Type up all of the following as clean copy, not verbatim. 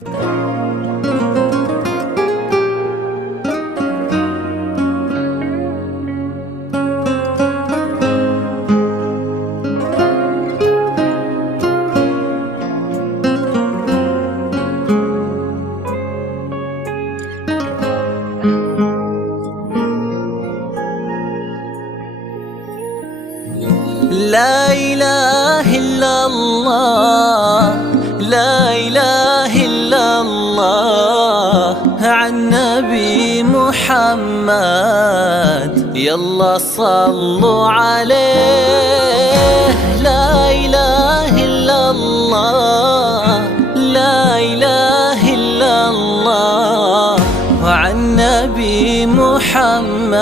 لا إله إلا الله، لا إله إلا الله، عن نبي محمد يلا صلوا عليه. لا إله إلا الله، لا إله إلا الله، وعن نبي محمد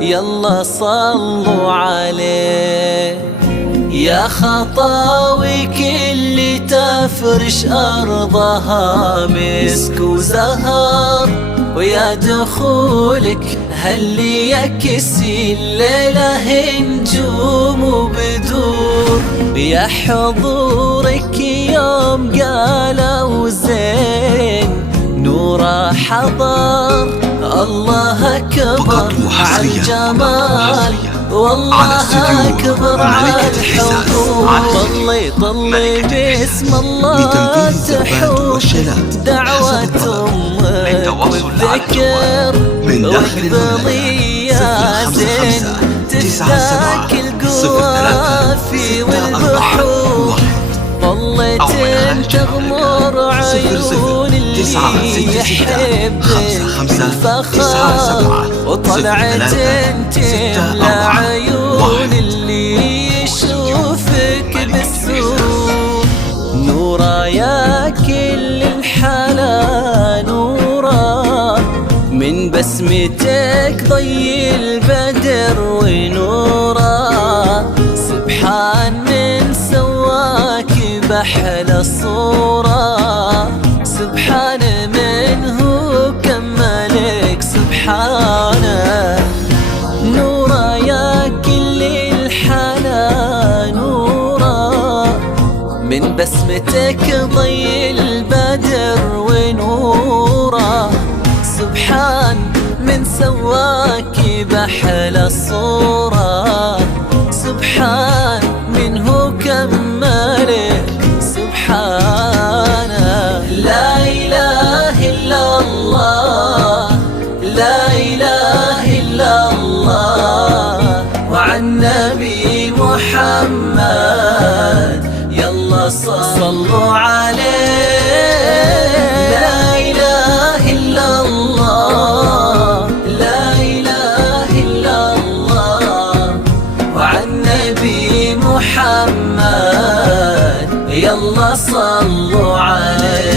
يلا صلوا عليه. يا خطاويك اللي تفرش أرضها مسك وزهر، ويا دخولك هاللي يكسي الليلة نجوم وبدور، يا حضورك يوم قالوا زين نور حضر. الله أكبر على الجمال، والله أكبر على الحضور. طلي باسم الله تحوط دعوة أمك والذكر، واقبلي يا زين تفتك القوافي والبحور. ظلت تغمر عيون اللي يحب الفخر، وطلعت تملى عيون اللي يشوفك بالسرور. نورا يا كل الحلا نورا، من بسمتك ضي البدر ونورا. سبحان من سواك بأحلى الصورة، سبحان من هو كملك سبحانه. نورا يا كل الحلا نورا، من بسمتك ضي البدر ونورا. سبحان من سواك بأحلى الصورة، سبحان من هو كملك سبحانه. لا إله إلا الله، لا إله إلا الله، وعن نبي محمد يلا صلوا عليه. لا إله إلا الله، لا إله إلا الله، وعن نبي محمد يلا صلوا عليه.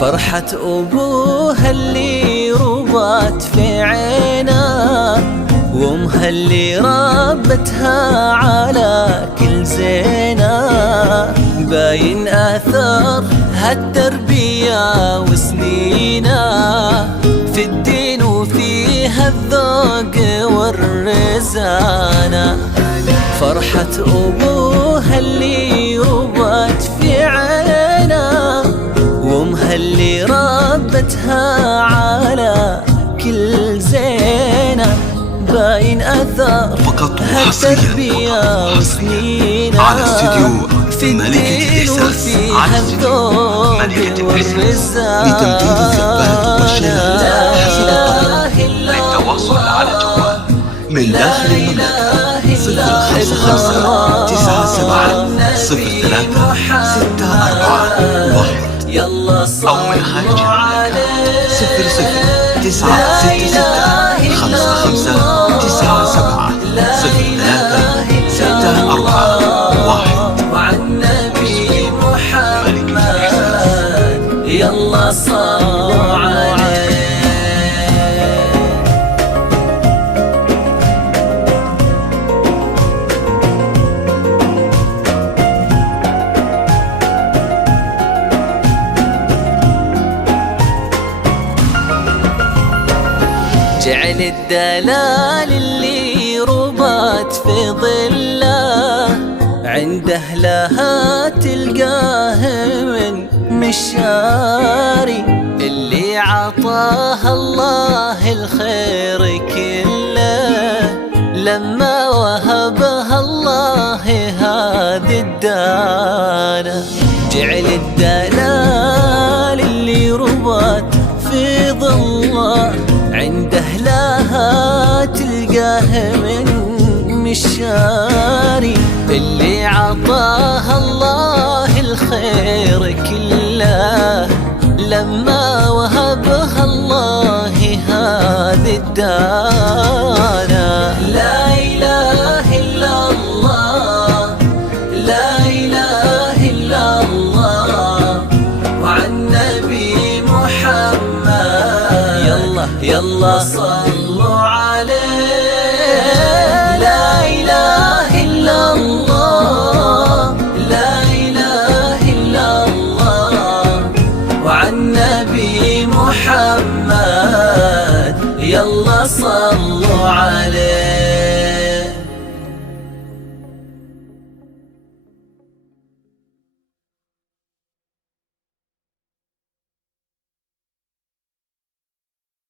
فرحة أبوها اللي ربت في عينه، وامها اللي ربتها على كل زينة. باين آثار هالتربية وسنينه في الدين، وفيها الذوق والرزانة. فرحة أبوها اللي ربت في عينه، وامها اللي ربتها على كل زينة. باين أثر هالتربية وسنينة في الدين، وفيها الذوق والرزانة. للتواصل على جوال من داخل المملكة 055-97-03-641 يلا أو من خارج المملكة 00-96-57-97-03-641. وعن نبي محمد يلا صلوا عليه. الدلال اللي ربات في ظله، عند أهلها تلقاه من مشاري، اللي عطاها الله الخير كله لما وهبها الله هذه الدانة. جعل الدلال اللي ربات في ظله، عند أهلها تلقاه من مشاري، اللي عطاها الله الخير كله لما وهبها الله هذه الدانة. لا إله إلا الله، لا إله إلا الله، وعن نبي محمد يلا يلا صلوا عليه. لا إله إلا الله، لا إله إلا الله، وعن نبي محمد يلا صلوا عليه.